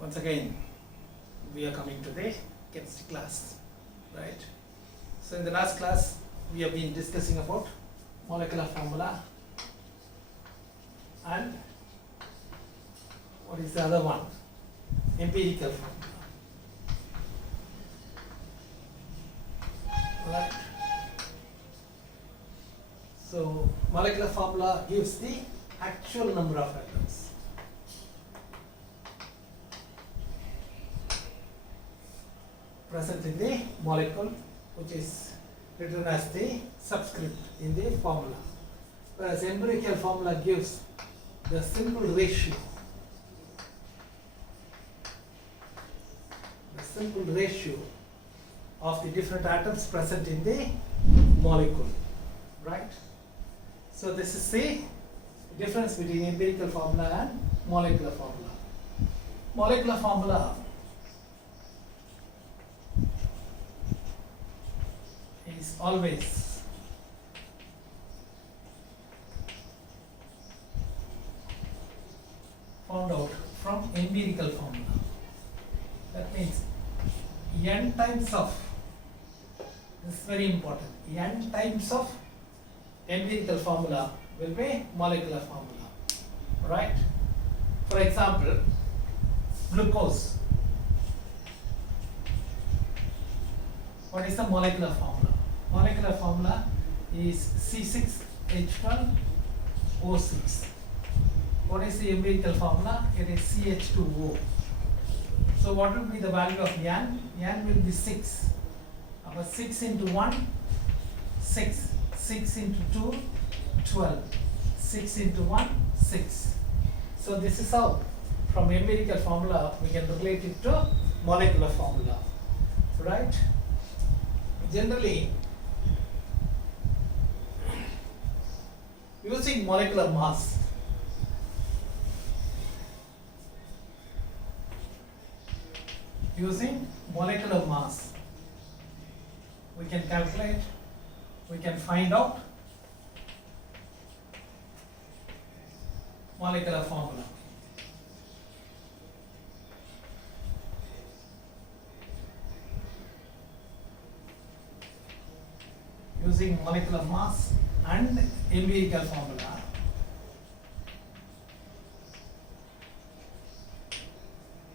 Once again, we are coming to the chemistry class, right? So in the last class, we have been discussing about molecular formula and what is the other one? Empirical formula, right? So molecular formula gives the actual number of atoms. Present in the molecule, which is written as the subscript in the formula, whereas empirical formula gives the simple ratio, of the different atoms present in the molecule, right? So this is the difference between empirical formula and molecular formula. Molecular formula is always found out from empirical formula. That means n times of, this is very important, n times of empirical formula will be molecular formula, right? For example, glucose. What is the molecular formula? Molecular formula is C6H12O6. What is the empirical formula? It is CH2O. So what will be the value of N? N will be 6. 6 into 1, 6. 6 into 2, 12. 6 into 1, 6. So this is how from empirical formula we can relate it to molecular formula, right? Generally, using molecular mass, we can calculate, we can find out molecular formula. Using molecular mass and empirical formula,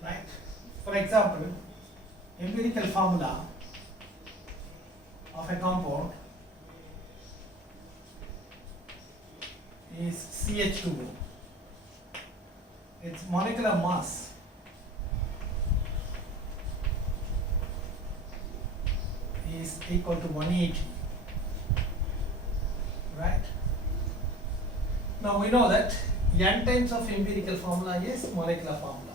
right? For example, empirical formula of a compound is CH2O. Its molecular mass is equal to 180. Right? Now we know that n times of empirical formula is molecular formula.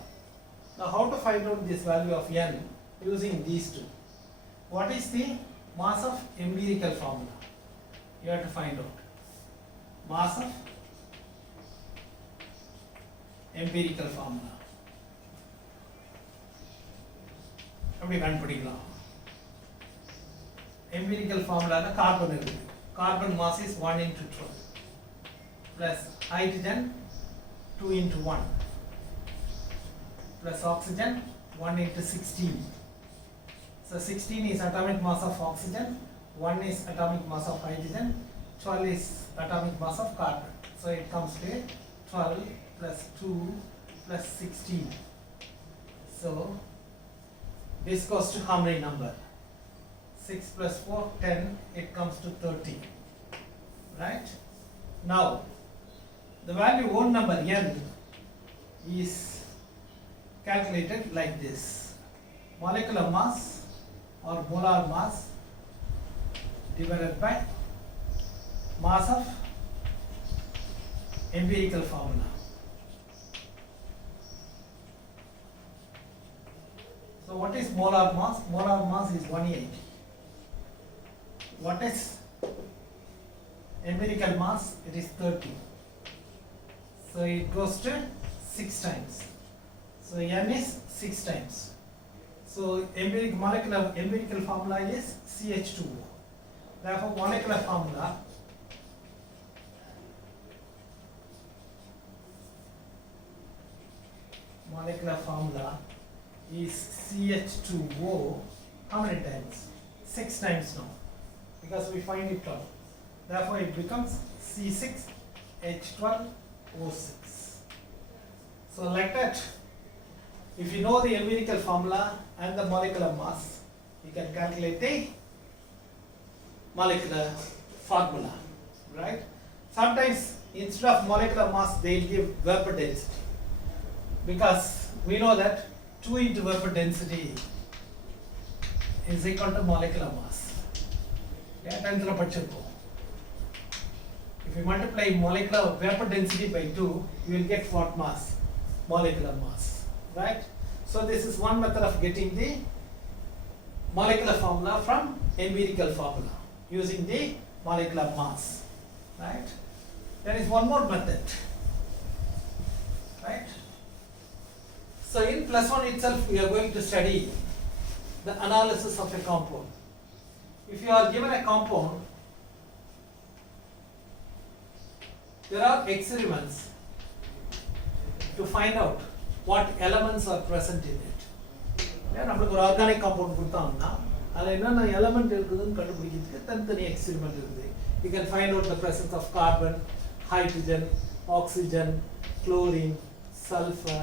Now how to find out this value of n using these two? What is the mass of empirical formula? You have to find out. Mass of empirical formula. எப்படி கண்டுபிடிக்கலாம்? Empirical formula la carbon இருக்கு. Carbon mass is 1 into 12 plus hydrogen 2 into 1 plus oxygen 1 into 16. So 16 is atomic mass of oxygen, 1 is atomic mass of hydrogen, 12 is atomic mass of carbon. So it comes to 12 plus 2 plus 16. So this goes to how many number? 6 plus 4, 10, it comes to 30, right? Now, the value whole number n is calculated like this. Molecular mass or molar mass divided by mass of empirical formula. So what is molar mass? Molar mass is 180. What is empirical mass? It is 30. So it goes to 6 times. So n is 6 times. So empirical formula is CH2O. Therefore molecular formula molecular formula is CH2O. How many times? 6 times now, because we find it out. Therefore, it becomes C6H12O6. So like that, if you know the empirical formula and the molecular mass, you can calculate the molecular formula, right? Sometimes instead of molecular mass, they will give vapor density, because we know that 2 into vapor density is equal to molecular mass. Yeah, 10th lo padichirukkom. If you multiply molecular vapor density by 2, you will get what mass? Molecular mass, right? So this is one method of getting the molecular formula from empirical formula using the molecular mass, right? There is one more method, right? So in +1 itself, we are going to study the analysis of a compound. If you are given a compound, there are experiments to find out what elements are present in it. நம்மளுக்கு ஒரு organic compound கொடுத்தாங்கன்னா அதில் என்னென்ன element இருக்குதுன்னு கண்டுபிடிக்கிறதுக்கு தனித்தனி experiment இருக்குது. You can find out the presence of carbon, hydrogen, oxygen, chlorine, sulfur,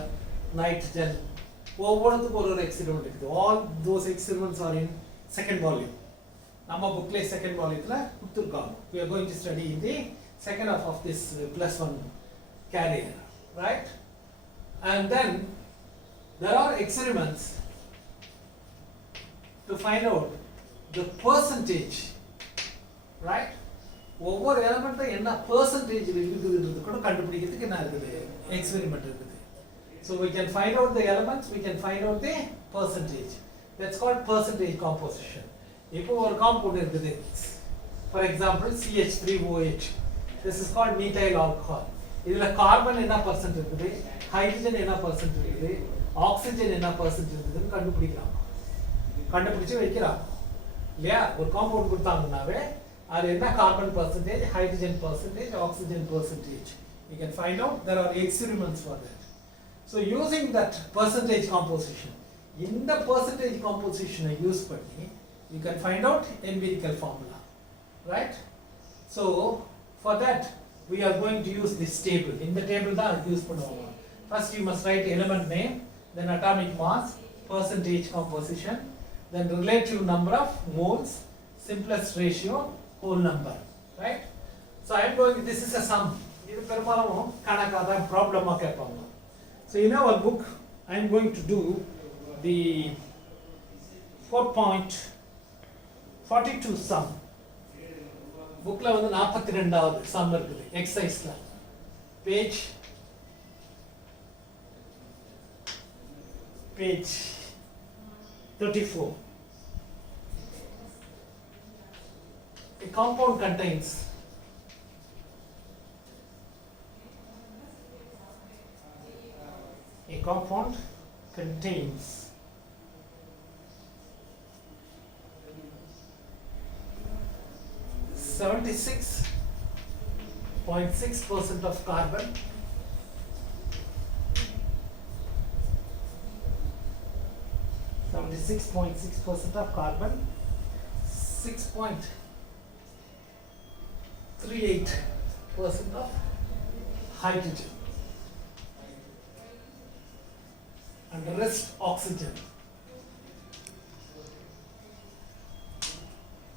nitrogen. ஒவ்வொன்றுத்துக்கும் ஒரு எக்ஸ்பெரிமெண்ட் இருக்குது. All those experiments are in second volume. நம்ம புக்ல செகண்ட் வால்யூம்ல கொடுத்துருக்காங்க. We are going to study in the second half of this +1 carrier, right? And then there are experiments to find out the percentage, right? ஒவ்வொரு எலிமெண்ட்டும் என்ன percentage இருக்குதுன்றது கூட கண்டுபிடிக்கிறதுக்கு என்ன இருக்குது? Experiment இருக்குது. So we can find out the elements, we can find out the percentage. That's called percentage composition. இப்போ ஒரு compound இருக்குது. For example, CH3OH. This is called methyl alcohol. இதுல கார்பன் என்ன % இருக்குது, ஹைட்ரஜன் என்ன % இருக்குது, ஆக்ஸிஜன் என்ன % இருக்குதுன்னு கண்டுபிடிக்கலாம். கண்டுபிடிச்சு வைக்கிறாங்க இல்லையா? ஒரு காம்பவுண்ட் கொடுத்தாங்கன்னாவே அது என்ன carbon %, hydrogen %, oxygen %. You can find out. There are experiments for that. So using that percentage composition, இந்த percentage composition use பண்ணி you can find out empirical formula, right? So for that we are going to use this table. In the table da use பண்ணுவோம். First you must write element name, then atomic mass, percentage composition, then relative number of moles, simplest ratio, whole number, right? So I am going, this is a sum. இது பெரும்பாலும் கணக்காக ப்ராப்ளமா கேட்பாங்க. So in our book I am going to do the 4.42 sum. புக்ல வந்து 42வது some இருக்குது எக்ஸசைஸ்ல. Page 34. A compound contains a compound contains 76.6% of carbon, 76.6% of carbon, 6.38% of hydrogen, and the rest oxygen.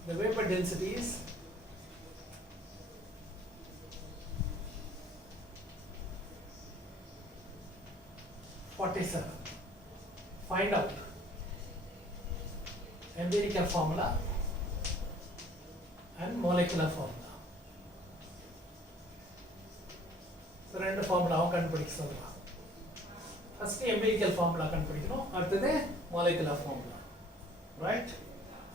The vapor density is 47. Find out empirical formula and molecular formula. So ரெண்டு ஃபார்முலாவும் கண்டுபிடிக்க சொல்றோம். First empirical formula கண்டுபிடிக்கணும், அடுத்தது molecular formula, right?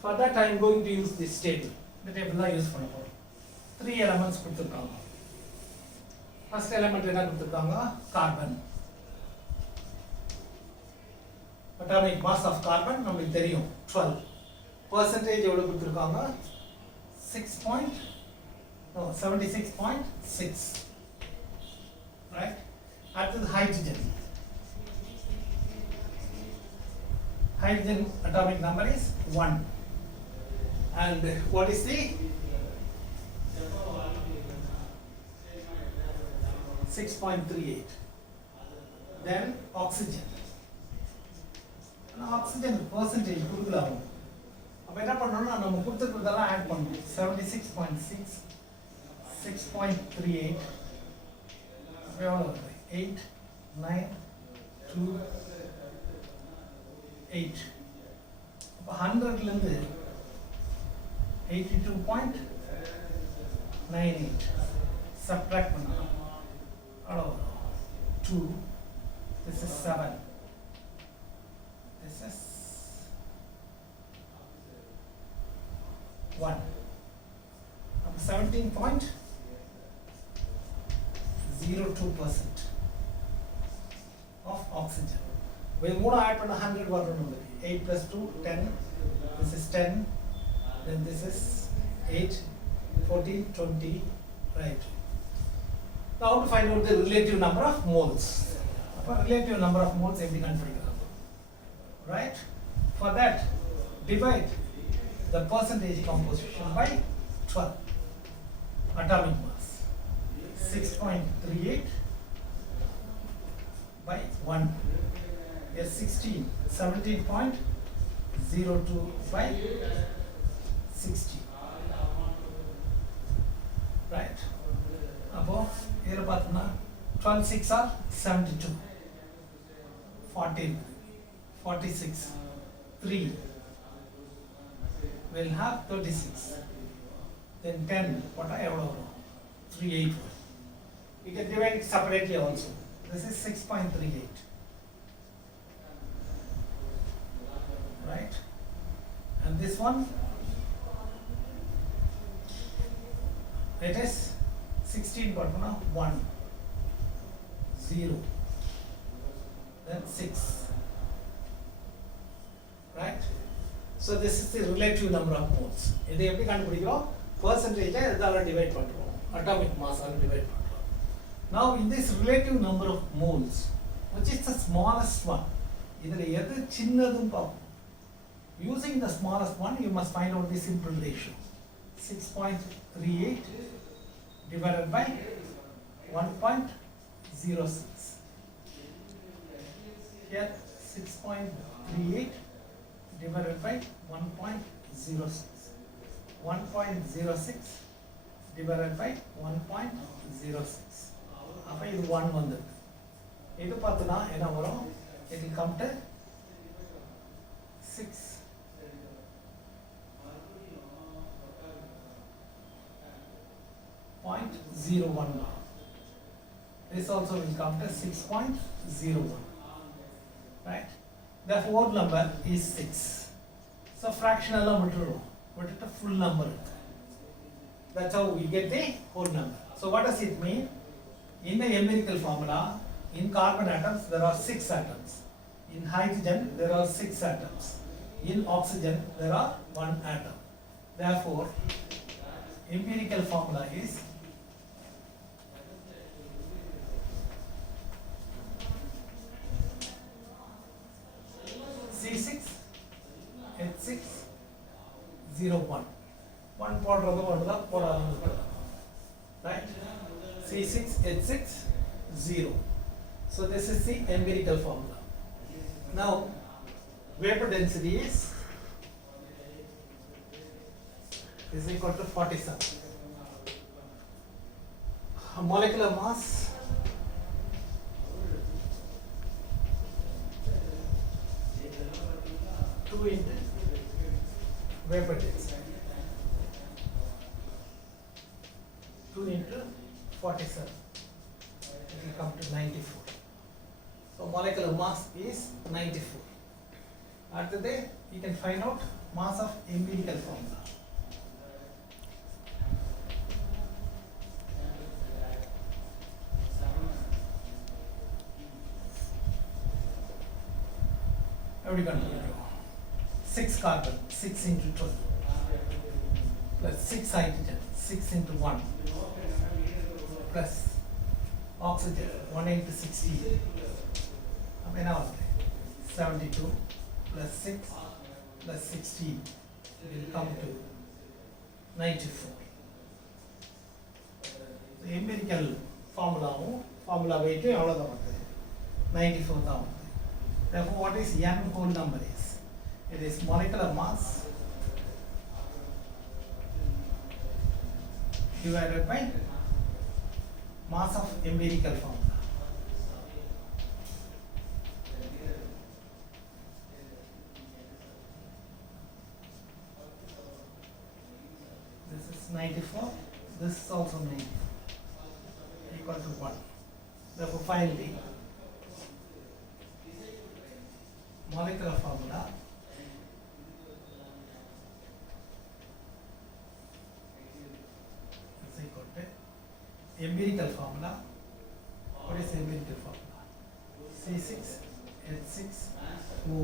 For that I am going to use this table. இந்த table தான் use பண்ண போறோம். 3 elements கொடுத்திருக்காங்க. First element என்ன கொடுத்திருக்காங்க? Carbon. Atomic mass of carbon நமக்கு தெரியும் 12. Percentage எவ்வளவு கொடுத்திருக்காங்க? 76.6. Right? அடுத்தது hydrogen. hydrogen atomic number is 1. And what is the 6.38? Then oxygen. Oxygen percentage கொடுக்கலாமோ அப்ப என்ன பண்ணனும்னா நம்ம கொடுத்திருக்கிறதெல்லாம் ஆட் பண்ணனும் 76.6 6.38 எவ்வளவு வருது 8 9 2 8 அப்ப 100 ல இருந்து 82.98 subtract பண்ணலாம் அவ்வளவு 2 this is 7 this is 1 17.02% of oxygen. We more add 100 water number 8 plus 2 10. This is 10. Then this is 8 14 20, right? Now to find out the relative number of moles. Relative number of moles every configure, right? For that, divide the percentage composition by 12. Atomic mass 6.38 by 1. Yes, 16 17.02 by 60, right? Above here பார்த்தனா 12 6 are 72 14 46 3 will have 36. Then 10 what I have 38. We can divide it separately also. This is 6.38, right? And this one it is 16 but 1 0 then 6, right? So this is the relative number of moles. இதை எப்படி கண்டுபிடிக்கிறோம்? Percentage இதால divide பண்றோம், atomic mass ஆல divide பண்றோம். Now in this relative number of moles, which is the smallest one? இதுல எது சின்னதுன்னு பார்ப்போம். Using the smallest one, you must find out the simple ratio. 6.38 divided by 1.06. Here 6.38 divided by 1.06. 1.06 divided by 1.06. அப்ப இது 1 வந்திருக்கு. இது பார்த்தனா என்ன வரும்? It will come to 6.01. This also will come to 6.01, right? The whole number is 6. So fractional number, but it's a full number. That's how we get the whole number. So what does it mean? In the empirical formula, in carbon atoms there are 6 atoms. In hydrogen there are 6 atoms. In oxygen there are 1 atom. Therefore, empirical formula is C6H6O1. 1 போடுறது மட்டும்தான் போடாதது, right? C6H6O. So this is the empirical formula. Now vapor density is equal to 47. Molecular mass into vapor density 2 into 47, it will come to 94. So molecular mass is 94. After that you can find out mass of empirical formula. Everybody can do it. 6 carbon, 6 into 12, plus 6 hydrogen, 6 into 1, plus oxygen, 1 into 16. How many hours? 72 plus 6 plus 16 will come to 94. So, empirical formula weight எவ்வளவு வந்து 94 தான் வந்து. Therefore, what is n whole number is? It is molecular mass divided by mass of empirical formula. This is 94, this is also 94, equal to 1. Therefore, finally, molecular formula is equal to empirical formula. What is empirical formula? C6H6O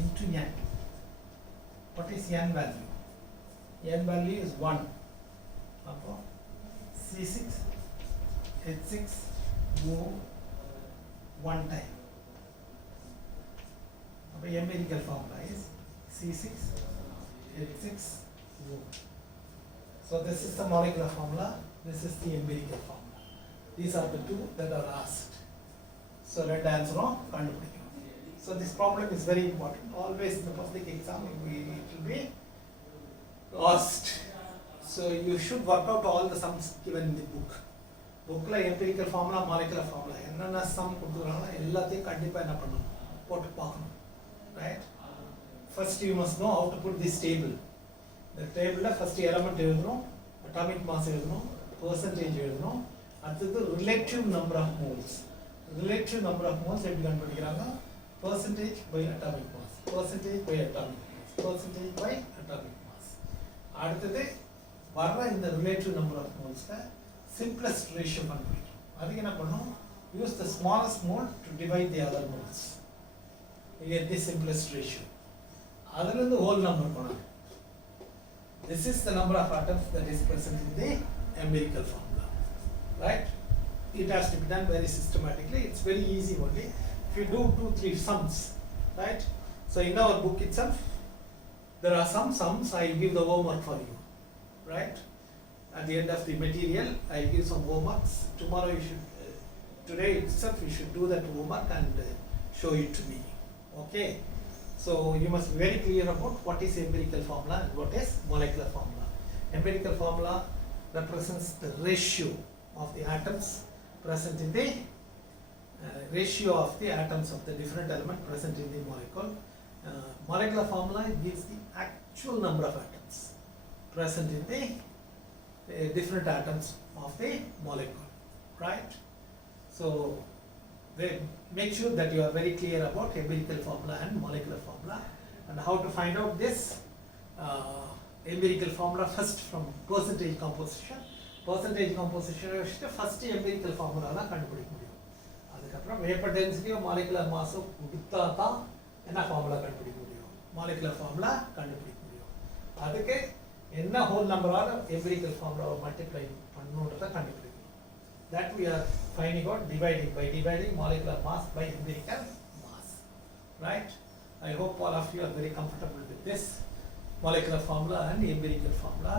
into n. What is n value? N value is 1. Therefore, C6H6O 1 time. The empirical formula is C6H6O. So this is the molecular formula, this is the empirical formula. These are the two that are asked. So let answer on kandupidikkanum. So this problem is very important. Always in the public exam it will be asked. So you should work out all the sums given in the book. Bookla empirical formula, molecular formula. Enna sum கொடுத்துறாங்க எல்லாத்தையும் கண்டிப்பா என்ன பண்ணணும் போட்டு பார்க்கணும். Right? First you must know how to put this table. The table first element எழுதணும், atomic mass எழுதணும், percentage எழுதணும், அடுத்தது relative number of moles. Relative number of moles எப்படி கண்டுபிடிக்கிறாங்க? Percentage by atomic mass, percentage by atomic mass, percentage by atomic mass. அடுத்தது வர்ற இந்த relative number of moles simplest ratio கண்டுபிடிக்கணும். அதுக்கு என்ன பண்ணணும்? Use the smallest mole to divide the other moles. You get the simplest ratio. அதிலிருந்து whole number பண்ணணும். This is the number of atoms that is present in the empirical formula. Right? It has to be done very systematically. It's very easy only. If you do 2-3 sums, right? So in our book itself, there are some sums. I give the homework for you, right? At the end of the material, I give some homeworks. Tomorrow you should, today itself you should do that homework and show it to me. Okay? So you must be very clear about what is empirical formula and what is molecular formula. Empirical formula represents the ratio of the atoms present in the ratio of the atoms of the different element present in the molecule. Molecular formula gives the actual number of atoms present in the different atoms of the molecule, right? So make sure that you are very clear about empirical formula and molecular formula and how to find out this empirical formula first from percentage composition. Percentage composition first empirical formula la கண்டுபிடிக்க முடியும். அதுக்கப்புறம் vapor density molecular mass கொடுத்தா தான் என்ன formula கண்டுபிடிக்க முடியும். molecular formula கண்டுபிடிக்க முடியும். அதுக்கு என்ன whole number ஆல empirical formula multiply பண்ணனும்ன்றத கண்டுபிடிக்கணும். That we are finding out by dividing molecular mass by empirical mass. Right? I hope all of you are very comfortable with this molecular formula and empirical formula.